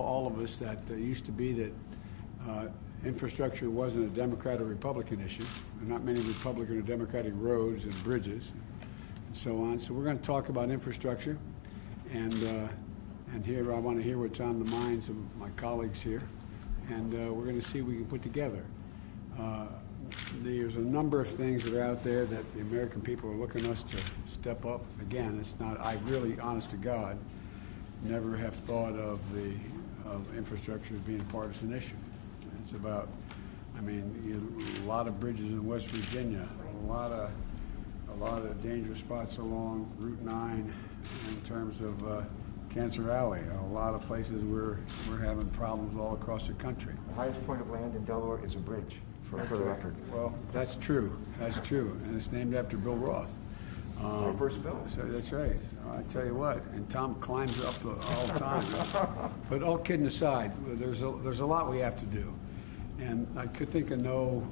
all of us, that used to be that infrastructure wasn't a Democrat or Republican issue. There are not many Republican or Democratic roads and bridges and so on. So we're going to talk about infrastructure, and here I want to hear what's on the minds of my colleagues here, and we're going to see what we can put together. There's a number of things that are out there that the American people are looking us to step up. Again, it's not, I really, honest to God, never have thought of infrastructure as being a partisan issue. It's about, I mean, a lot of bridges in West Virginia, a lot of dangerous spots along Route 9 in terms of Cancer Alley, a lot of places where we're having problems all across the country. The highest point of land in Delaware is a bridge, for the record. Well, that's true, and it's named after Bill Roth. Our first bill. So that's right. I tell you what, and Tom climbs up all the time. But all kidding aside, there's a lot we have to do, and I could think of no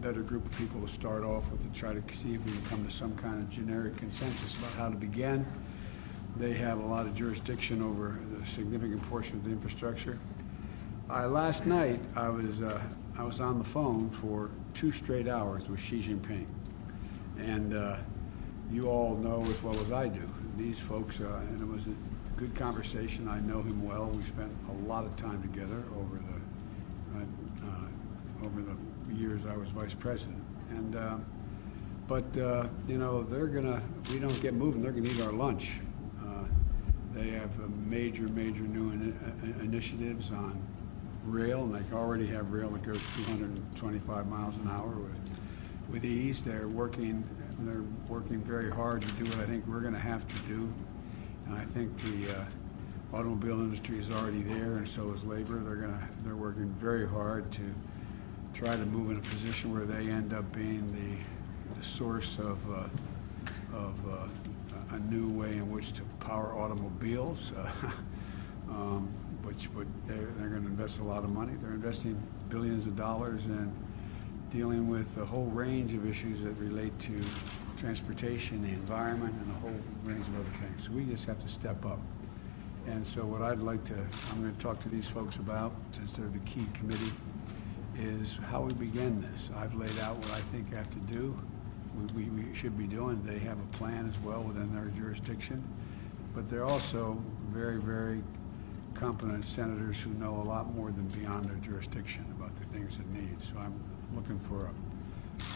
better group of people to start off with to try to see if we can come to some kind of generic consensus about how to begin. They have a lot of jurisdiction over the significant portion of the infrastructure. Last night I was on the phone for 2 straight hours with Xi Jinping, and you all know as well as I do, these folks, and it was a good conversation. I know him well. We spent a lot of time together over the years I was vice president. And but you know, we don't get moving, they're gonna eat our lunch. They have major new initiatives on rail, and they already have rail that goes 225 miles an hour with ease. They're working very hard to do what I think we're going to have to do. And I think the automobile industry is already there, and so is labor. They're working very hard to try to move in a position where they end up being the source of a new way in which to power automobiles. But they're going to invest a lot of money. They're investing billions of dollars in dealing with a whole range of issues that relate to transportation, the environment, and a whole range of other things. So we just have to step up. And so what I'm going to talk to these folks about, since they're the key committee, is how we begin this. I've laid out what I think I have to do, we should be doing. They have a plan as well within their jurisdiction. But they're also very competent senators who know a lot more than beyond their jurisdiction about the things it needs. So I'm looking for a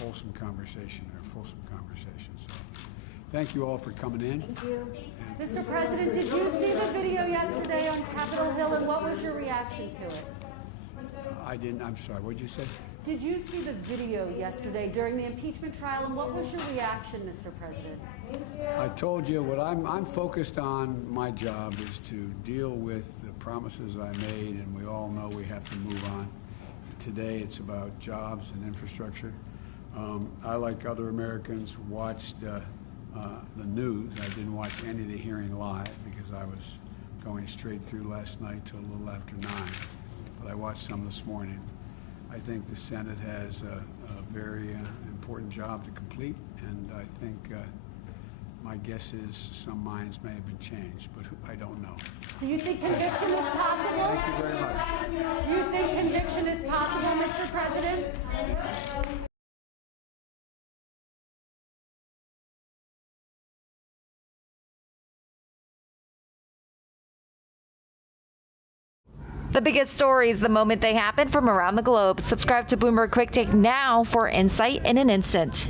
wholesome conversation, or a fulsome conversation. So thank you all for coming in. Thank you. Mr. President, did you see the video yesterday on Capitol Hill, and what was your reaction to it? I didn't. I'm sorry. What did you say? Did you see the video yesterday during the impeachment trial, and what was your reaction, Mr. President? I told you what I'm focused on. My job is to deal with the promises I made, and we all know we have to move on. Today it's about jobs and infrastructure. I, like other Americans, watched the news. I didn't watch any of the hearing live because I was going straight through last night till a little after 9. But I watched some this morning. I think the Senate has a very important job to complete, and I think my guess is some minds may have been changed, but I don't know. Do you think conviction is possible? Thank you very much. You think conviction is possible, Mr. President? The biggest stories the moment they happen from around the globe. Subscribe to Bloomberg Quicktake now for insight in an instant.